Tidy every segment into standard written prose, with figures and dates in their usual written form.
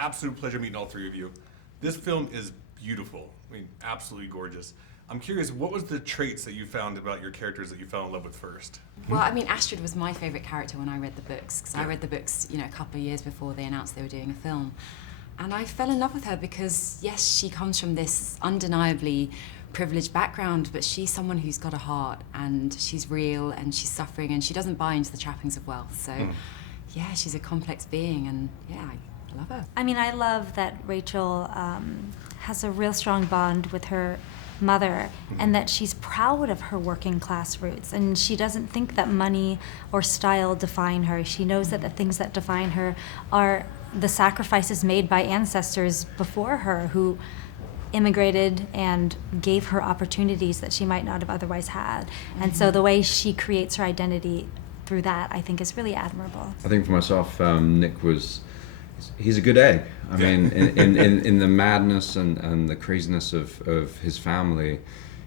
absolute pleasure meeting all three of you. This film is beautiful. I mean, absolutely gorgeous. I'm curious, what was the traits that you found about your characters that you fell in love with first? Well, I mean, Astrid was my favourite character when I read the books, because I read the books, a couple of years before they announced they were doing a film. And I fell in love with her because, yes, she comes from this undeniably privileged background, but she's someone who's got a heart, and she's real, and she's suffering, and she doesn't buy into the trappings of wealth. So, yeah, she's a complex being, and yeah, I love her. I mean, I love that Rachel has a real strong bond with her mother, and that she's proud of her working class roots, and she doesn't think that money or style define her. She knows that the things that define her are the sacrifices made by ancestors before her who immigrated and gave her opportunities that she might not have otherwise had. And so the way she creates her identity through that, I think, is really admirable. I think for myself, Nick he's a good egg. I mean, in the madness and the craziness of his family,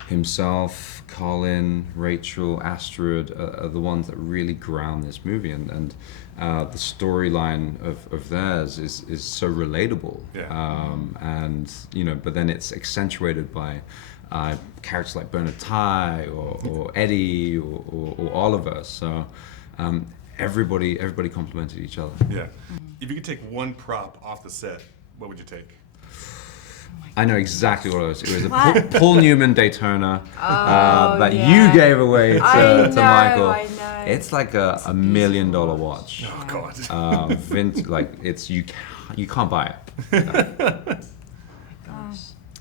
himself, Colin, Rachel, Astrid are the ones that really ground this movie, and the storyline of theirs is so relatable. And but then it's accentuated by characters like Bernard Ty or Eddie or Oliver. So everybody complemented each other. Yeah. If you could take one prop off the set, what would you take? I know exactly what it was. It was a Paul Newman Daytona that you gave away to Michael. I know. It's like a $1 million watch. Oh God. You can't buy it.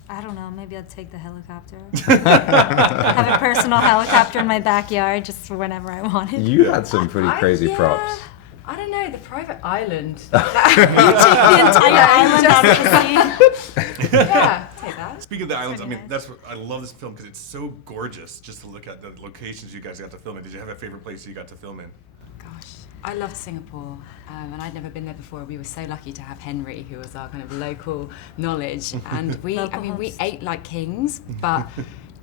I don't know, maybe I'd take the helicopter. Have a personal helicopter in my backyard just for whenever I want it. You had some pretty crazy props. I don't know, the private island. You take the entire island out of the sea. Yeah, take that. Speaking of the islands, I mean, that's what I love this film because it's so gorgeous just to look at the locations you guys got to film in. Did you have a favorite place you got to film in? Gosh, I loved Singapore, and I'd never been there before. We were so lucky to have Henry, who was our kind of local knowledge, and we ate like kings, but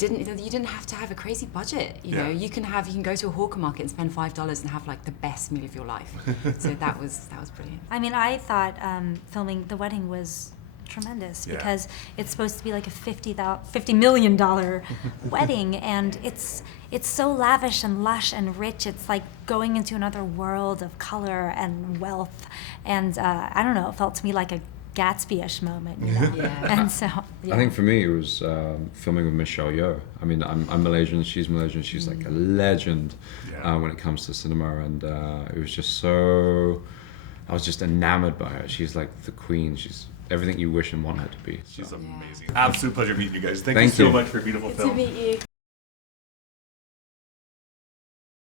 you didn't have to have a crazy budget. You know, you can go to a hawker market and spend $5 and have like the best meal of your life. So that was brilliant. I mean, I thought filming the wedding was tremendous because it's supposed to be like a $50 million wedding, and it's so lavish and lush and rich. It's like going into another world of color and wealth, and I don't know, it felt to me like a Gatsby-ish moment, And so, I think for me it was filming with Michelle Yeoh. I mean, I'm Malaysian, she's Malaysian, she's like a legend when it comes to cinema, and it was just I was just enamored by her. She's like the queen. She's everything you wish and want her to be. She's amazing. Absolute pleasure meeting you guys. Thank you so much for a beautiful film. Good to meet you.